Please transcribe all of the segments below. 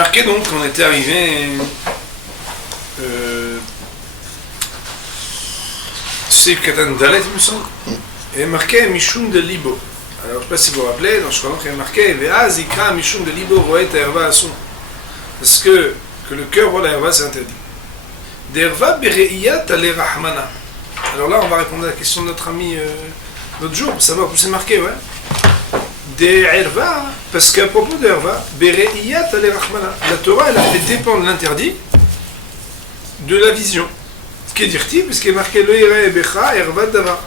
marqué donc qu'on était arrivé c'est Katan Dalet, il me semble. Il est marqué Mishum de Libo. Alors je ne sais pas si vous vous rappelez, dans Shkolach il est marqué Ve'az ikra Mishum de Libo roet erva asun. Parce que le cœur voit la erva, c'est interdit. Derva bereiyat ale rahmana. Alors là, on va répondre à la question de notre ami l'autre jour, pour savoir où c'est marqué, ouais. Des erva, parce qu'à propos de erva, bereiyat ale rahmana. La Torah, elle a fait dépendre l'interdit de la vision. Ce qui est dire-t-il, parce qu'il est marqué lo yireh becha erva davar.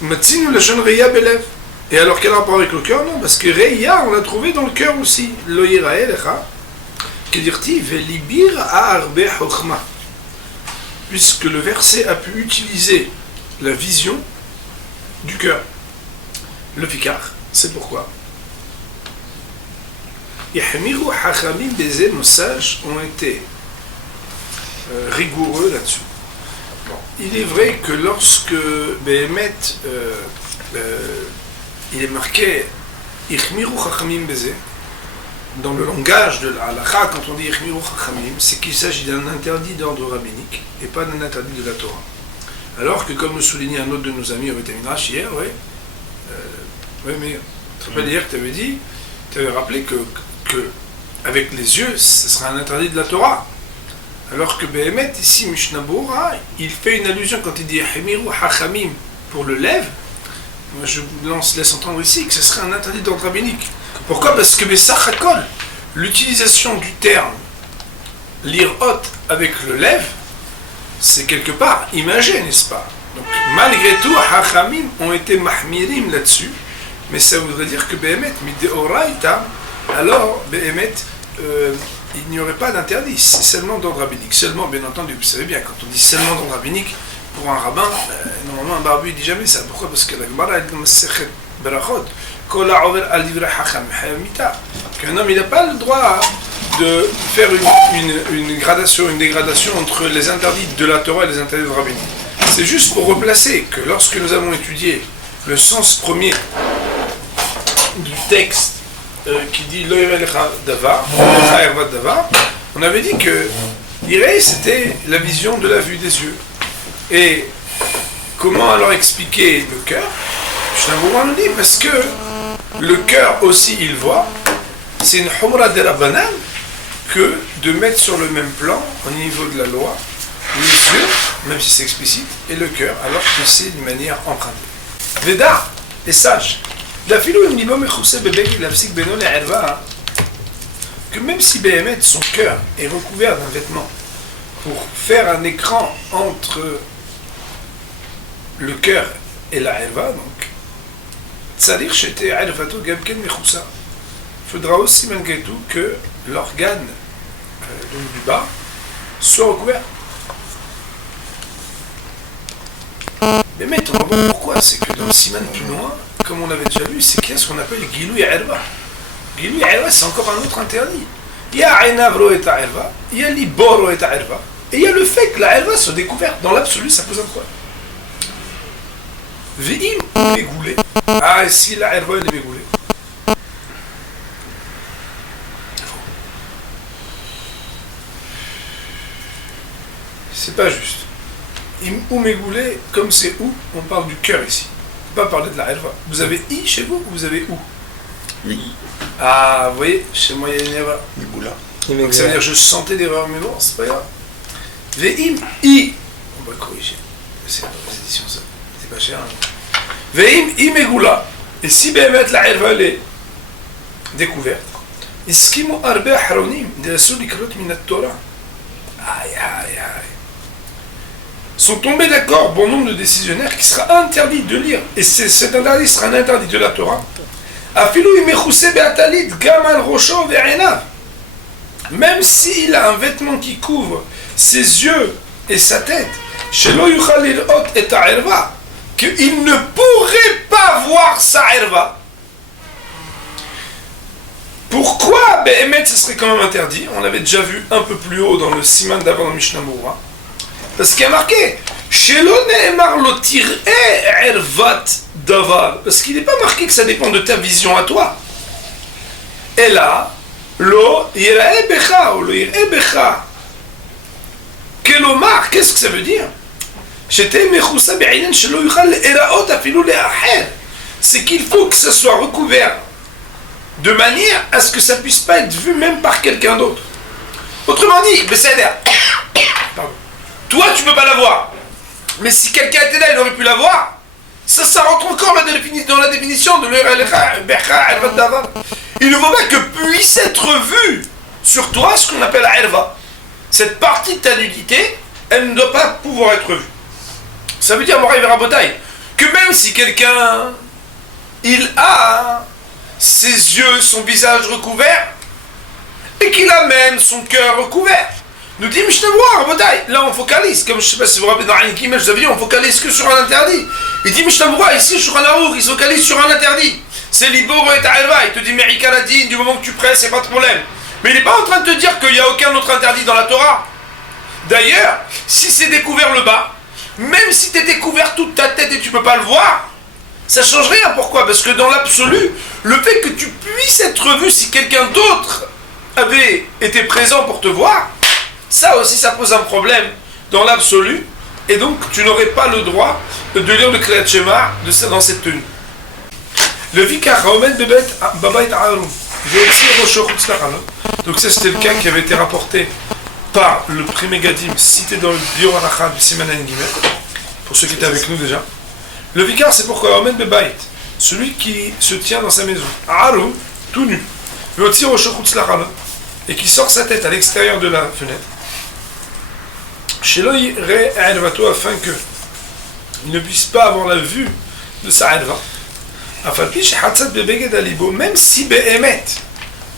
Matzinu lashon reya belev. Et alors quel rapport avec le cœur? Non, parce que reya, on l'a trouvé dans le cœur aussi. Lo yireh lecha. Que dire-t-il? Velibir ha'arbe chokhma. Puisque le verset a pu utiliser la vision du cœur. Le fikar, c'est pourquoi. Yahmiru hachamim bezeh, nos sages ont été rigoureux là-dessus. Bon, il est vrai que lorsque Behemet, il est marqué Yahmiru hachamim bezeh, dans le langage de la halakha, quand on dit Yachmiru Chachamim, c'est qu'il s'agit d'un interdit d'ordre rabbinique et pas d'un interdit de la Torah. Alors que, comme le soulignait un autre de nos amis au Betamidrash hier, mais tu te rappelles hier que tu avais rappelé que avec les yeux, ce serait un interdit de la Torah. Alors que Behemet, ici, Mishnah Bora, il fait une allusion quand il dit Yachmiru Chachamim pour le lève. Moi, je laisse entendre ici que ce serait un interdit d'ordre rabbinique. Pourquoi? Parce que Bessach Hakol, l'utilisation du terme lirot avec le lève, c'est quelque part imagé, n'est-ce pas? Donc malgré tout, Hachamim ont été mahmirim là-dessus, mais ça voudrait dire que Behemet, mideoraita, alors Behemet, il n'y aurait pas d'interdit, c'est seulement d'ordre rabbinique. Seulement, bien entendu, vous savez bien, quand on dit seulement d'ordre rabbinique, pour un rabbin, normalement un barbu il dit jamais ça. Pourquoi? Parce que la Gemara elle dit Masechet Berachot, qu'un homme il n'a pas le droit de faire une gradation, une dégradation entre les interdits de la Torah et les interdits de rabbinique. C'est juste pour replacer que lorsque nous avons étudié le sens premier du texte qui dit Lo yireh lecha davar, on avait dit que yireh c'était la vision de la vue des yeux. Et comment alors expliquer le cœur? Mishnah nous dit parce que le cœur aussi il voit, c'est une humra de rabbanan que de mettre sur le même plan au niveau de la loi les yeux, même si c'est explicite, et le cœur alors que c'est d'une manière empruntée. Veda, les sages, que même si Behemet, son cœur est recouvert d'un vêtement pour faire un écran entre le cœur et la erva, donc il faudra aussi malgré tout que l'organe du bas soit recouvert. Mais on va voir pourquoi. C'est que dans le siman plus loin, comme on l'avait déjà vu, c'est qu'il y a ce qu'on appelle Gilou Erva. Gilou Erva, c'est encore un autre interdit. Il y a Einav Roet Erva, il y a Libor Roet Erva, et il y a le fait que la Erva soit découverte. Dans l'absolu, ça pose un problème. Ve'im ou Megoulé. Ah, et si la Erva est Megoulé. C'est pas juste. Im ou Megoulé, comme c'est ou, on parle du cœur ici. On ne peut pas parler de la Erva. Vous avez I chez vous ou vous avez ou? Oui. Ah, vous voyez, chez moi il y a une erreur. Megoula. Donc ça veut dire que je sentais l'erreur, mais bon, c'est pas grave. Ve'im I. On va corriger. C'est dans les éditions ça. C'est pas cher. Hein. Ve'im I Megoula. Et si Behemet la Erva elle est découverte, Iskimu Arbe Haronim de la Soulikrot Minat Torah. Aïe aïe aïe. Sont tombés d'accord bon nombre de décisionnaires qui sera interdit de lire. Et cet interdit sera un interdit de la Torah. Afilou Imechousse Beatalit Gamal Rocho Ve'enav. Même s'il a un vêtement qui couvre ses yeux et sa tête, Shelo Yuchal Lil'ot et Ha'erva, qu'il ne pourrait pas voir sa erva. Pourquoi Behemet ce serait quand même interdit? On l'avait déjà vu un peu plus haut dans le siman d'avant dans Mishnah Moura. Parce qu'il y a marqué Shelo Ne'emar lo tir'e ervat davar. Parce qu'il n'est pas marqué que ça dépend de ta vision à toi. Et là, Lo yira'e becha ou lo yira'e becha. Kelomar, qu'est-ce que ça veut dire? C'est qu'il faut que ça soit recouvert de manière à ce que ça puisse pas être vu même par quelqu'un d'autre. Autrement dit, toi tu peux pas la voir, mais si quelqu'un était là, il aurait pu la voir. Ça rentre encore dans la définition de il ne faut pas que puisse être vu sur toi ce qu'on appelle la erva. Cette partie de ta nudité, elle ne doit pas pouvoir être vue. Ça veut dire, Moraï Verabotaï, que même si quelqu'un, il a ses yeux, son visage recouvert, et qu'il a même son cœur recouvert, nous dit Mishnah Rabotaï, là on focalise, comme je ne sais pas si vous vous rappelez dans Anikim, je vous avais dit, on focalise que sur un interdit. Il dit Mishnah ici, sur un aour, il se focalise sur un interdit. C'est l'ibor et ta'erva, il te dit Merikaladine, du moment que tu presses, c'est pas de problème. Mais il n'est pas en train de te dire qu'il n'y a aucun autre interdit dans la Torah. D'ailleurs, si c'est découvert le bas, même si tu es découvert toute ta tête et tu ne peux pas le voir, ça ne change rien. Pourquoi? Parce que dans l'absolu, le fait que tu puisses être vu si quelqu'un d'autre avait été présent pour te voir, ça aussi ça pose un problème dans l'absolu, et donc tu n'aurais pas le droit de lire le Kriyat Shema dans cette tenue. Le Vikar Haomed Babayit Aaron. Donc ça c'était le cas qui avait été rapporté par le Pri Megadim cité dans le Biur Aracha du Siman Gimel, pour ceux qui étaient avec nous déjà. Le Vikar c'est pourquoi Haomed Babayit, celui qui se tient dans sa maison, Aaron, tout nu, et qui sort sa tête à l'extérieur de la fenêtre, afin que il ne puisse pas avoir la vue de sa erva, même si Behemet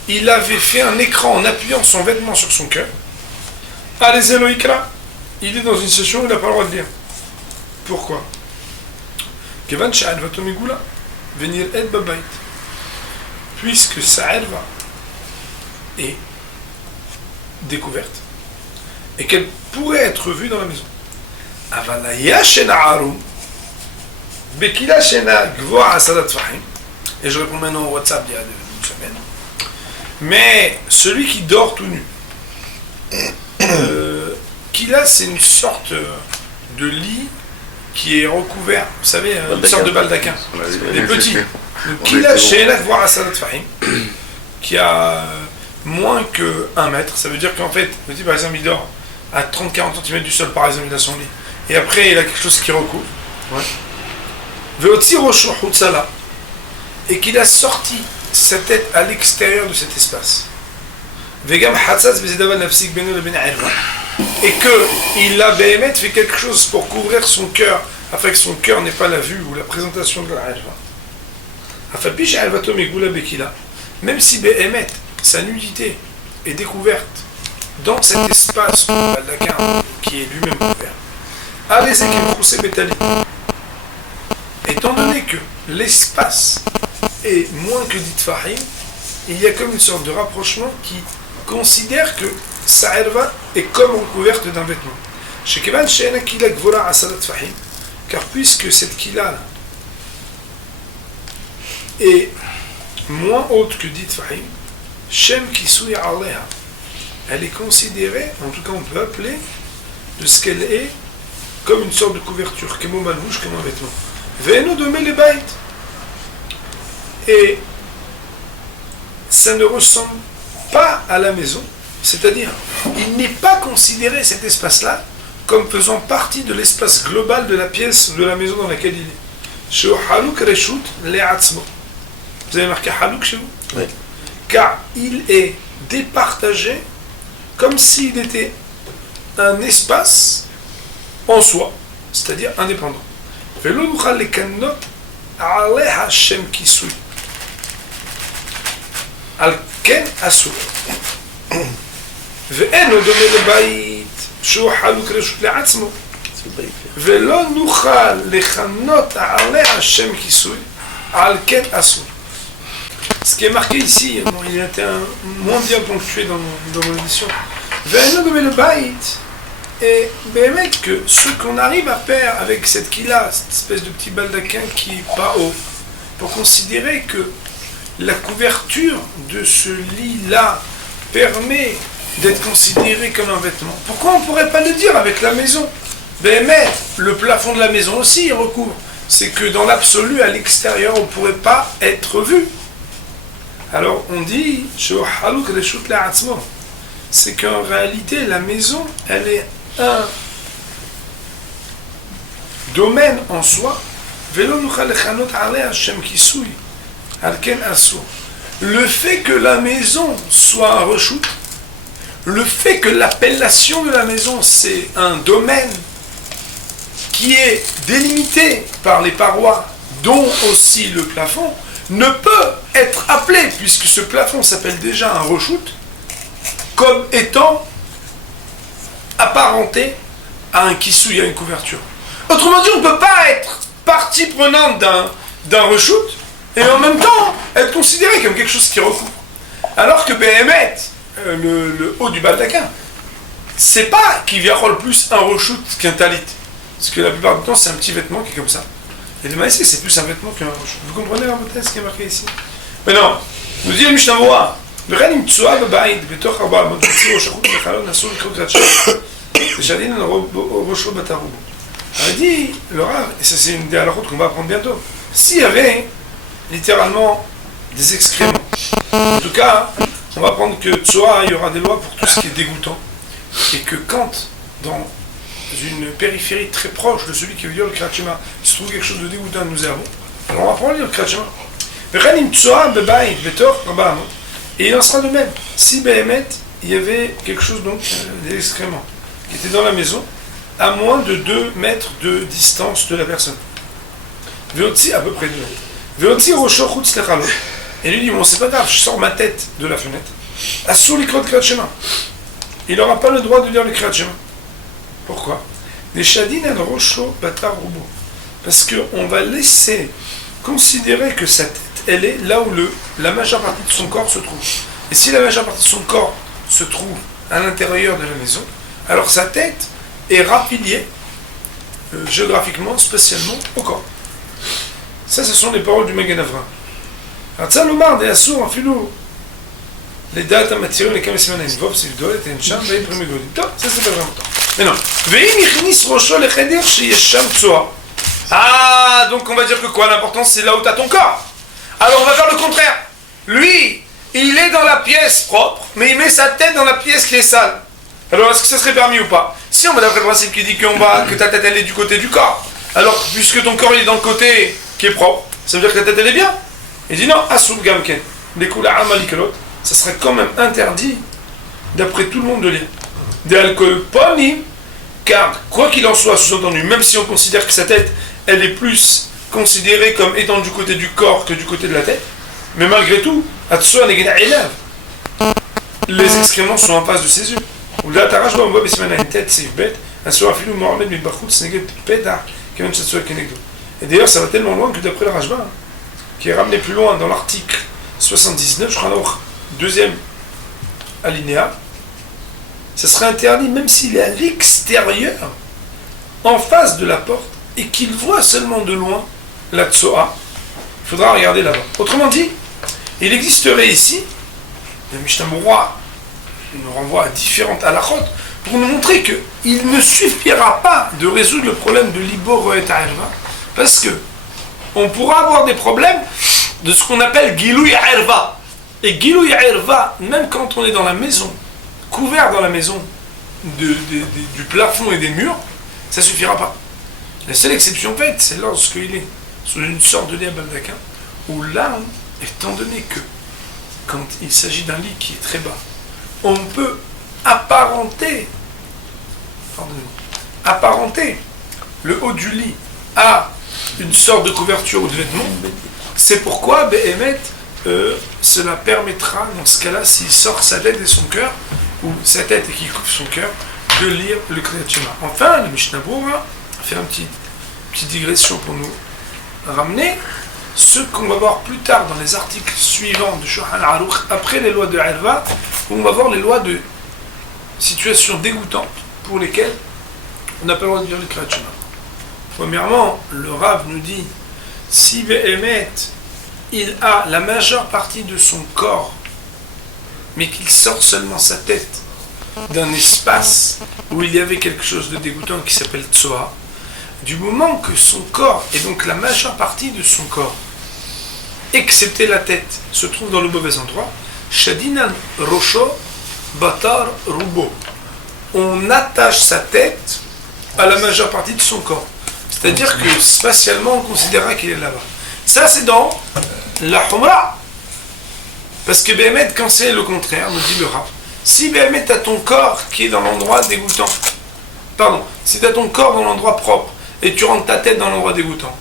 il avait fait un écran en appuyant son vêtement sur son cœur, il est dans une situation où il n'a pas le droit de lire. Pourquoi? Puisque sa erva est découverte et qu'elle pourrait être vue dans la maison. Et je réponds maintenant au WhatsApp il y a une semaine. Mais celui qui dort tout nu, qu'il a, c'est une sorte de lit qui est recouvert, vous savez, une sorte de baldaquin, des petits. Qu'il a chez qui a moins que 1 mètre, ça veut dire qu'en fait, le petit par exemple il dort à 30-40 cm du sol, par exemple il a son lit, et après il a quelque chose qui recouvre, et qu'il a sorti sa tête à l'extérieur de cet espace, et qu'il a Behemet fait quelque chose pour couvrir son cœur, afin que son cœur n'ait pas la vue ou la présentation de la erva. Même si Behemet, sa nudité est découverte dans cet espace qui est lui-même couvert, étant donné que l'espace est moins que dit Fahim, il y a comme une sorte de rapprochement qui considère que sa erva est comme recouverte d'un vêtement. Car puisque cette kila est moins haute que dit Fahim, Shem Kisui Aleha, elle est considérée, en tout cas on peut appeler, de ce qu'elle est comme une sorte de couverture, comme un malbouche, comme un vêtement. Ve'enu domé les bait. Et ça ne ressemble pas à la maison, c'est-à-dire, il n'est pas considéré cet espace-là comme faisant partie de l'espace global de la pièce, de la maison dans laquelle il est. Chez Halouk Reshut Le'atzmo. Vous avez marqué Halouk chez vous? Oui. Car il est départagé comme s'il était un espace en soi, c'est-à-dire indépendant. Al-Ken Asur. ואין הוא דומה לבית שהוא חלוק רשות לעצמו ולא נוכל לכנות עליה שם כיסוי על כן אסור. Ce qui est marqué ici, bon, il était moins bien ponctué dans mon édition. ואין הוא דומה לבית, et באמת que ce qu'on arrive à faire avec cette kila, cette espèce de petit baldaquin qui est pas haut, pour considérer que la couverture de ce lit-là permet d'être considéré comme un vêtement, pourquoi on ne pourrait pas le dire avec la maison? Mais le plafond de la maison aussi il recouvre. C'est que dans l'absolu, à l'extérieur, on ne pourrait pas être vu. Alors on dit, c'est qu'en réalité, la maison, elle est un domaine en soi. Le fait que la maison soit un reshoot, le fait que l'appellation de la maison, c'est un domaine qui est délimité par les parois, dont aussi le plafond, ne peut être appelé, puisque ce plafond s'appelle déjà un reshoot, comme étant apparenté à un kissouille, à une couverture. Autrement dit, on ne peut pas être partie prenante d'un reshoot et en même temps être considéré comme quelque chose qui recouvre. Alors que Béhémet, le haut du baldaquin, c'est pas qui vient plus un reshoot qu'un talit. Parce que la plupart du temps, c'est un petit vêtement qui est comme ça. Et le maïs, c'est plus un vêtement qu'un reshoot. Vous comprenez la beauté, ce qui est marqué ici? Mais non, nous dit le Mishnah Moura. On a dit, le Rav, et ça c'est une des halakhot qu'on va apprendre bientôt, s'il y avait littéralement des excréments, en tout cas, on va apprendre que Tsoa, il y aura des lois pour tout ce qui est dégoûtant, et que quand, dans une périphérie très proche de celui qui veut dire le Kriyat Shema, se trouve quelque chose de dégoûtant, nous avons, alors on va apprendre à lire le Kriyat Shema. Et il en sera de même. Si Béhémet, il y avait quelque chose, donc, des excréments, qui était dans la maison, à moins de 2 mètres de distance de la personne. Veotzi, à peu près 2 mètres. Veotzi, Rocho, Chutz, Lechalot. Et lui dit, bon, c'est pas grave, je sors ma tête de la fenêtre. Assur l'ikro de Kriyat Shema. Il n'aura pas le droit de lire le Kriyat Shema. Pourquoi? Des shadin al Rocho, Batar, Rubo. Parce qu'on va laisser considérer que sa tête, elle est là où la majeure partie de son corps se trouve. Et si la majeure partie de son corps se trouve à l'intérieur de la maison, alors sa tête est raffiliée géographiquement, spatialement, au corps. Ça, ce sont les paroles du Magen Avraham. Atzalomar de Assour en philo. Les dates en matière, les kamesimanes, Vov, c'est le dolet, et Ncham, et premier dolet. Ça, c'est pas vraiment temps. Mais non. Veim yichnis rocho le cheder, chez Yesham Tsoa. Ah, donc on va dire que quoi? L'important, c'est là où tu as ton corps. Alors on va faire le contraire. Lui, il est dans la pièce propre, mais il met sa tête dans la pièce qui est sale. Alors est-ce que ça serait permis ou pas? Si on va d'après le principe qui dit que ta tête elle est du côté du corps. Alors puisque ton corps il est dans le côté qui est propre, ça veut dire que ta tête elle est bien. Il dit non, Asub Gamken, les kula amalikelot, ça serait quand même interdit d'après tout le monde de lire. Des alcool poni, car quoi qu'il en soit, sous-entendu, même si on considère que sa tête elle est plus considéré comme étant du côté du corps que du côté de la tête, mais malgré tout, les excréments sont en face de ses yeux. Et d'ailleurs, ça va tellement loin que d'après le Rajba, qui est ramené plus loin dans l'article 79, je crois, deuxième alinéa, ça serait interdit même s'il est à l'extérieur, en face de la porte, et qu'il voit seulement de loin la tsoa, il faudra regarder là-bas. Autrement dit, il existerait ici, le Mishnah Moura nous renvoie à différentes halakhot pour nous montrer qu'il ne suffira pas de résoudre le problème de l'ibor roet ha'erva, parce que on pourra avoir des problèmes de ce qu'on appelle gilou ha'erva. Et gilou ha'erva, même quand on est dans la maison, couvert dans la maison du plafond et des murs, ça suffira pas. La seule exception faite, c'est lorsqu'il est sous une sorte de lit à baldaquin, où là, étant donné que, quand il s'agit d'un lit qui est très bas, on peut apparenter le haut du lit à une sorte de couverture ou de vêtement, c'est pourquoi, Béhémet, cela permettra, dans ce cas-là, s'il sort sa tête et son cœur, ou sa tête et qu'il couvre son cœur, de lire le Kriyat Shema. Enfin, le Mishnah Moura fait une petite digression pour nous ramener ce qu'on va voir plus tard dans les articles suivants de Shulchan Aruch, après les lois de Erva, où on va voir les lois de situations dégoûtantes pour lesquelles on n'a pas le droit de lire le Kriyat Shema. Premièrement, le Rav nous dit, si Béhémet, il a la majeure partie de son corps mais qu'il sort seulement sa tête d'un espace où il y avait quelque chose de dégoûtant qui s'appelle Tsoa, du moment que son corps, et donc la majeure partie de son corps, excepté la tête, se trouve dans le mauvais endroit, Shadinan Rosho Batar Rubo. On attache sa tête à la majeure partie de son corps. C'est-à-dire que spatialement, on considérera qu'il est là-bas. Ça, c'est dans la Humra. Parce que Béhémet, quand c'est le contraire, nous dit le Rav, si Béhémet, tu as ton corps qui est dans l'endroit dégoûtant, si tu as ton corps dans l'endroit propre, et tu rentres ta tête dans l'endroit dégoûtant,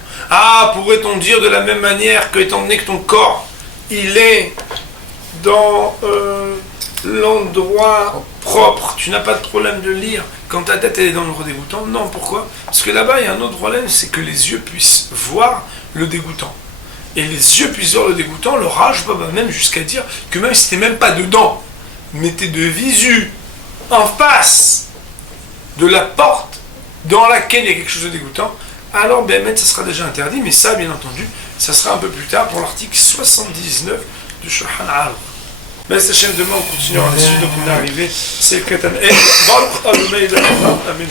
pourrait-on dire de la même manière que, étant donné que ton corps, il est dans l'endroit propre, tu n'as pas de problème de lire quand ta tête elle est dans l'endroit dégoûtant? Non, pourquoi? Parce que là-bas, il y a un autre problème, c'est que les yeux puissent voir le dégoûtant. Et les yeux puissent voir le dégoûtant, le rage va même jusqu'à dire que même si tu n'es même pas dedans, mais tu es de visu en face de la porte dans laquelle il y a quelque chose de dégoûtant, alors ben, ça sera déjà interdit, mais ça, bien entendu, ça sera un peu plus tard pour l'article 79 du Shulchan Aruch. Mais cette chaîne demain, on continuera dessus, donc on est arrivé, c'est le Katan. Et Baruch Adonai Elohim, Amen.